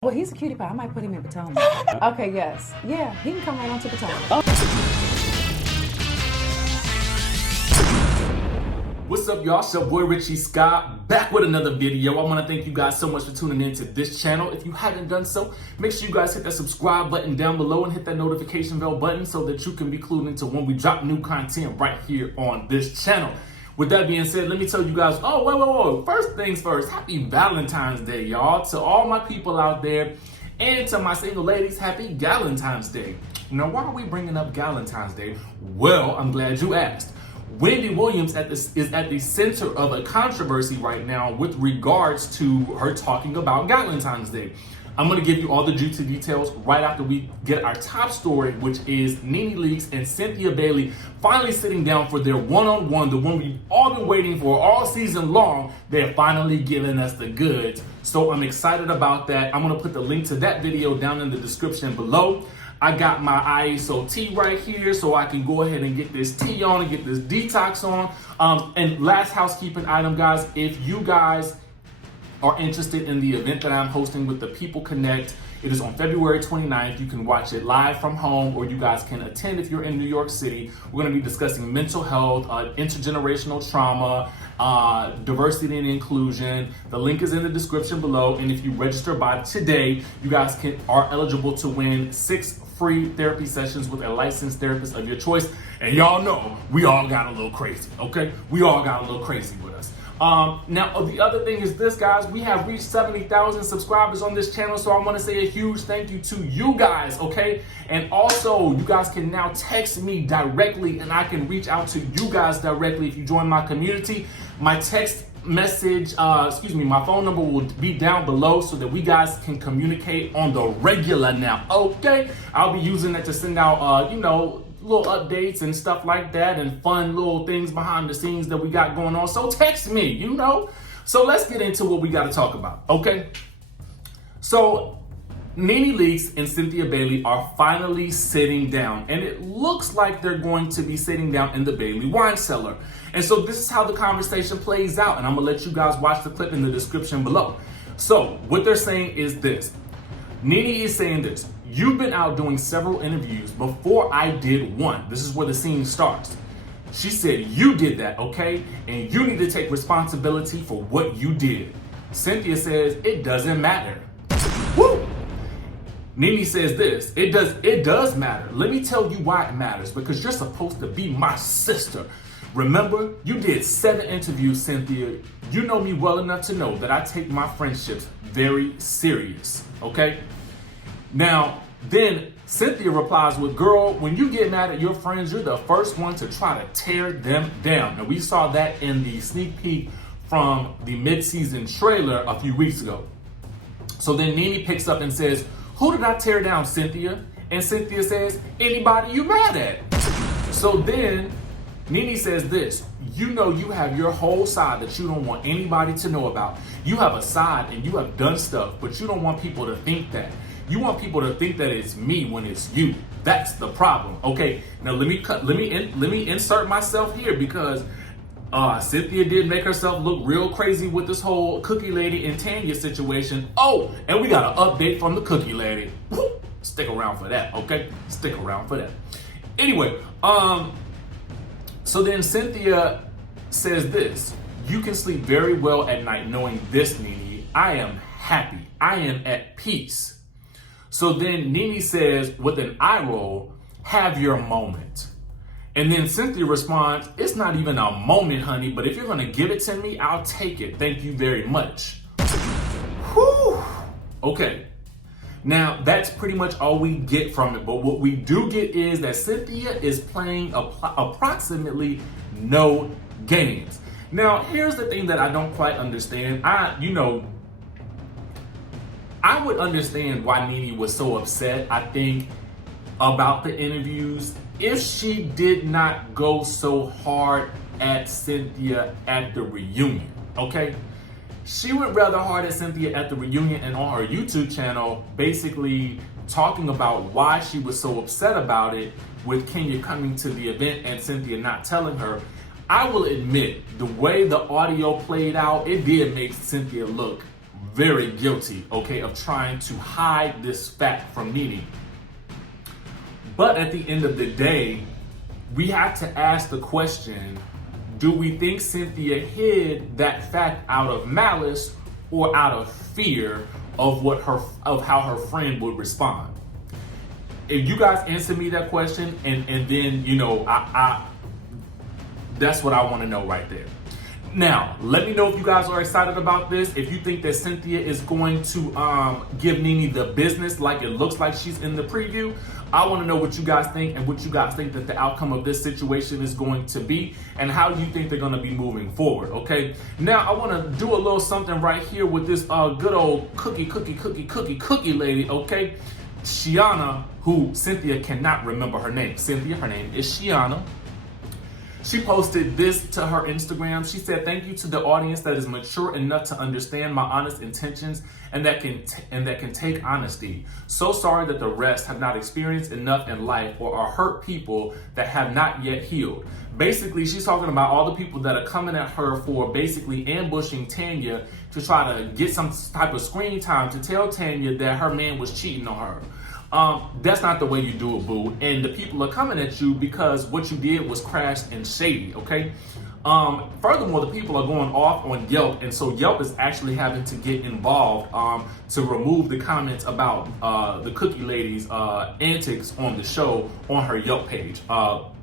Well, he's a cutie pie. I might put him in Potomac. Okay, yes. Yeah, he can come right on to Potomac. What's up, y'all? It's your boy Richie Scott back with another video. I want to thank you guys so much for tuning in to this channel. If you haven't done so, make sure you guys hit that subscribe button down below and hit that notification bell button so that you can be clued into when we drop new content right here on this channel. With that being said, let me tell you guys, wait. First things first, happy Valentine's Day, y'all. To all my people out there and to my single ladies, happy Galentine's Day. Now, why are we bringing up Galentine's Day? Well, I'm glad you asked. Wendy Williams is at the center of a controversy right now with regards to her talking about Galentine's Day. I'm going to give you all the juicy details right after we get our top story, which is Nene Leakes and Cynthia Bailey finally sitting down for their one-on-one, the one we've all been waiting for all season long. They're finally giving us the goods. So I'm excited about that. I'm going to put the link to that video down in the description below. I got my ISO tea right here so I can go ahead and get this tea on and get this detox on. And last housekeeping item, guys, if you guys are interested in the event that I'm hosting with the People Connect, it is on February 29th. You can watch it live from home, or you guys can attend if you're in New York City. We're going to be discussing mental health, intergenerational trauma, diversity and inclusion. The link is in the description below, and if you register by today, you guys are eligible to win 6 free therapy sessions with a licensed therapist of your choice. And y'all know we all got a little crazy, okay? We all got a little crazy with us. Now, the other thing is this, guys, we have reached 70,000 subscribers on this channel, so I want to say a huge thank you to you guys, okay? And also, you guys can now text me directly, and I can reach out to you guys directly if you join my community. My text message, my phone number will be down below so that we guys can communicate on the regular now, okay? I'll be using that to send out, little updates and stuff like that and fun little things behind the scenes that we got going on. So text me, So let's get into what we got to talk about, okay? So Nene Leakes and Cynthia Bailey are finally sitting down, and it looks like they're going to be sitting down in the Bailey wine cellar. And so this is how the conversation plays out, and I'm gonna let you guys watch the clip in the description below. So what they're saying is this. Nene is saying this: you've been out doing several interviews before I did one. This is where the scene starts. She said, you did that, okay? And you need to take responsibility for what you did. Cynthia says, it doesn't matter. Woo! Nene says this, it does matter. Let me tell you why it matters, because you're supposed to be my sister. Remember, you did 7 interviews, Cynthia. You know me well enough to know that I take my friendships very serious, okay? Now, then Cynthia replies with, girl, when you get mad at your friends, you're the first one to try to tear them down. Now, we saw that in the sneak peek from the mid-season trailer a few weeks ago. So then Nene picks up and says, who did I tear down, Cynthia? And Cynthia says, anybody you mad at. So then Nene says this, you know you have your whole side that you don't want anybody to know about. You have a side and you have done stuff, but you don't want people to think that. You want people to think that it's me when it's you. That's the problem. Okay, now let me insert myself here, because Cynthia did make herself look real crazy with this whole Cookie Lady and Tanya situation. Oh, and we got an update from the Cookie Lady. Stick around for that, okay? Stick around for that. Anyway, so then Cynthia says this, you can sleep very well at night knowing this, Nene. I am happy. I am at peace. So then Nene says with an eye roll, have your moment. And then Cynthia responds, it's not even a moment, honey, but if you're going to give it to me, I'll take it. Thank you very much. Whew. Okay. Now, that's pretty much all we get from it. But what we do get is that Cynthia is playing approximately no games. Now, here's the thing that I don't quite understand. I would understand why Nene was so upset, I think, about the interviews if she did not go so hard at Cynthia at the reunion, okay? She went rather hard at Cynthia at the reunion and on her YouTube channel, basically talking about why she was so upset about it with Kanye coming to the event and Cynthia not telling her. I will admit, the way the audio played out, it did make Cynthia look very guilty, okay, of trying to hide this fact from Nene. But at the end of the day, we have to ask the question, do we think Cynthia hid that fact out of malice or out of fear of how her friend would respond? If you guys answer me that question, and then, you know, I that's what I want to know right there. Now, let me know if you guys are excited about this. If you think that Cynthia is going to give Nene the business like it looks like she's in the preview, I want to know what you guys think and what you guys think that the outcome of this situation is going to be and how you think they're going to be moving forward, okay? Now, I want to do a little something right here with this good old cookie lady, okay? Shiana, who Cynthia cannot remember her name. Cynthia, her name is Shiana. She posted this to her Instagram. She said, "Thank you to the audience that is mature enough to understand my honest intentions and that can take honesty. So sorry that the rest have not experienced enough in life or are hurt people that have not yet healed." Basically, she's talking about all the people that are coming at her for basically ambushing Tanya to try to get some type of screen time to tell Tanya that her man was cheating on her. That's not the way you do it, boo. And the people are coming at you because what you did was crass and shady, okay? Furthermore, the people are going off on Yelp, and so Yelp is actually having to get involved to remove the comments about the cookie lady's antics on the show on her Yelp page. I'll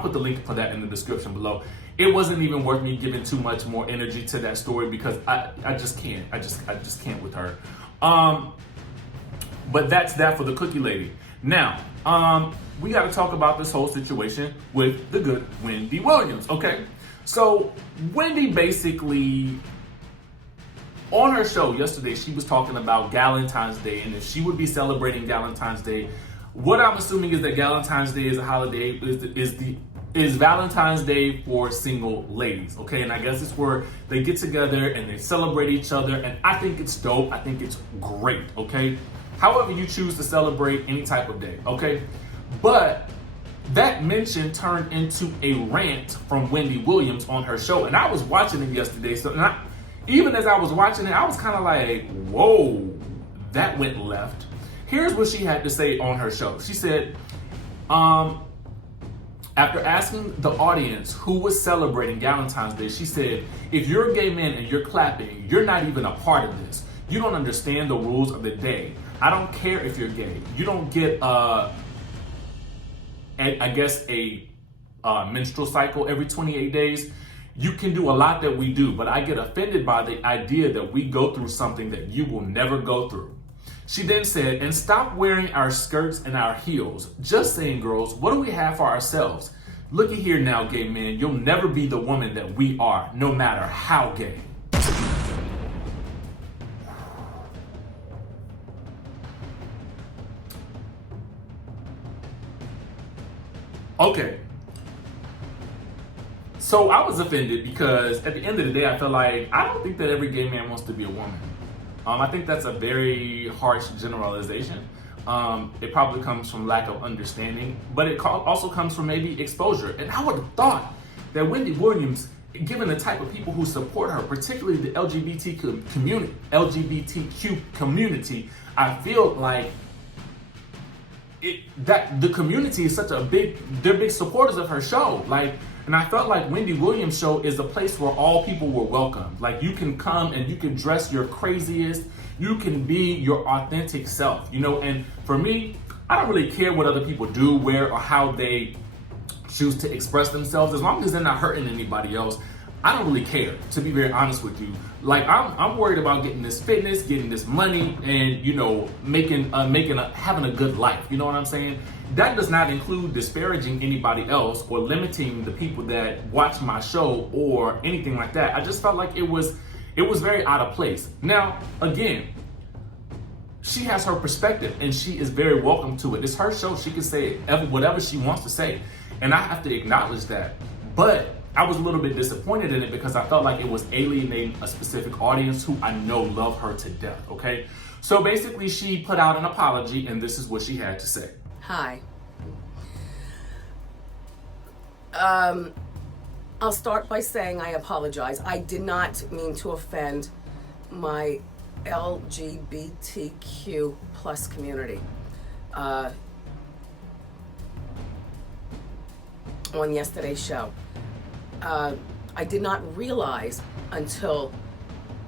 put the link for that in the description below. It wasn't even worth me giving too much more energy to that story because I just can't. I just can't with her. But that's that for the cookie lady. Now, we got to talk about this whole situation with the good Wendy Williams, okay? So, Wendy basically, on her show yesterday, she was talking about Galentine's Day and if she would be celebrating Galentine's Day. What I'm assuming is that Galentine's Day is a holiday, is Valentine's Day for single ladies, okay? And I guess it's where they get together and they celebrate each other, and I think it's dope. I think it's great, okay? However you choose to celebrate any type of day, okay? But that mention turned into a rant from Wendy Williams on her show, and I was watching it yesterday, so even as I was watching it, I was kind of like, whoa, that went left. Here's what she had to say on her show. She said, after asking the audience who was celebrating Valentine's Day, she said, if you're a gay man and you're clapping, you're not even a part of this. You don't understand the rules of the day. I don't care if you're gay. You don't get, I guess, a menstrual cycle every 28 days. You can do a lot that we do, but I get offended by the idea that we go through something that you will never go through. She then said, and stop wearing our skirts and our heels. Just saying, girls, what do we have for ourselves? Looky here now, gay men. You'll never be the woman that we are, no matter how gay. Okay. So I was offended because at the end of the day, I feel like I don't think that every gay man wants to be a woman. I think that's a very harsh generalization. It probably comes from lack of understanding, but it also comes from maybe exposure. And I would have thought that Wendy Williams, given the type of people who support her, particularly the LGBTQ community, I feel like that the community is they're big supporters of her show. And I felt like Wendy Williams' show is a place where all people were welcome. Like, you can come and you can dress your craziest, you can be your authentic self, you know? And for me, I don't really care what other people do, where, or how they choose to express themselves. As long as they're not hurting anybody else, I don't really care, to be very honest with you. Like, I'm worried about getting this fitness, getting this money, and, you know, having a good life. You know what I'm saying? That does not include disparaging anybody else or limiting the people that watch my show or anything like that. I just felt like it was very out of place. Now, again, she has her perspective and she is very welcome to it. It's her show. She can say whatever she wants to say. And I have to acknowledge that. But I was a little bit disappointed in it because I felt like it was alienating a specific audience who I know love her to death, okay? So basically, she put out an apology, and this is what she had to say. Hi. I'll start by saying I apologize. I did not mean to offend my LGBTQ plus community. On yesterday's show. I did not realize until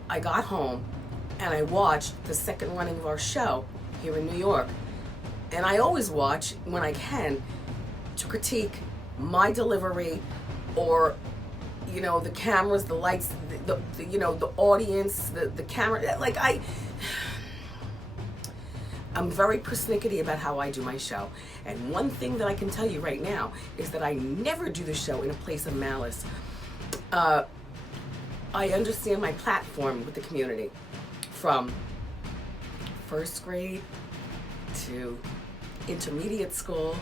I got home and I watched the second running of our show here in New York. And I always watch when I can to critique my delivery or, you know, the cameras, the lights, the you know, the audience, the camera. Like I'm very persnickety about how I do my show. And one thing that I can tell you right now is that I never do the show in a place of malice. I understand my platform with the community, from first grade to intermediate school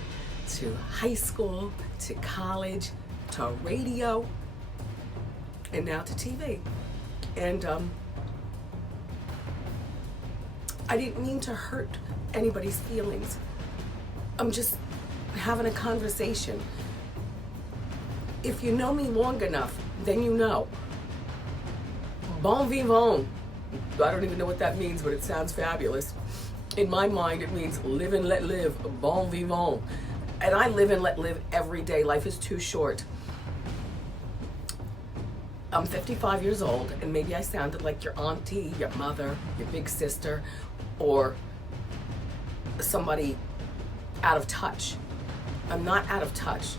to high school to college to radio and now to TV. And I didn't mean to hurt anybody's feelings. I'm just having a conversation. If you know me long enough, then you know. Bon vivant. I don't even know what that means, but it sounds fabulous. In my mind, it means live and let live. Bon vivant. And I live and let live every day. Life is too short. I'm 55 years old, and maybe I sounded like your auntie, your mother, your big sister, or somebody out of touch. I'm not out of touch,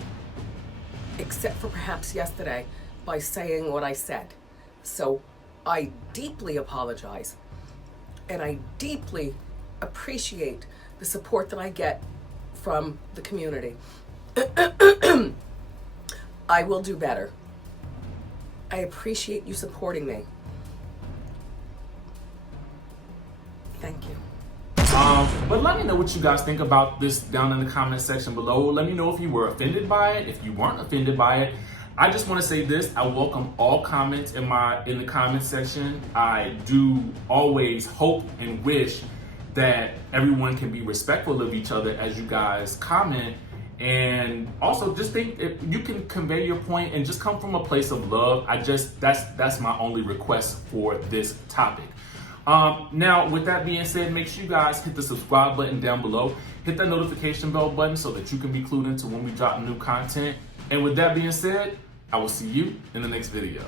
except for perhaps yesterday by saying what I said. So I deeply apologize, and I deeply appreciate the support that I get from the community. I will do better. I appreciate you supporting me. Thank you. But let me know what you guys think about this down in the comment section below. Let me know if you were offended by it, if you weren't offended by it. I just want to say this: I welcome all comments in the comment section. I do always hope and wish that everyone can be respectful of each other as you guys comment, and also just think if you can convey your point and just come from a place of love. That's my only request for this topic. Now, with that being said, make sure you guys hit the subscribe button down below, hit that notification bell button so that you can be clued into when we drop new content. And with that being said, I will see you in the next video.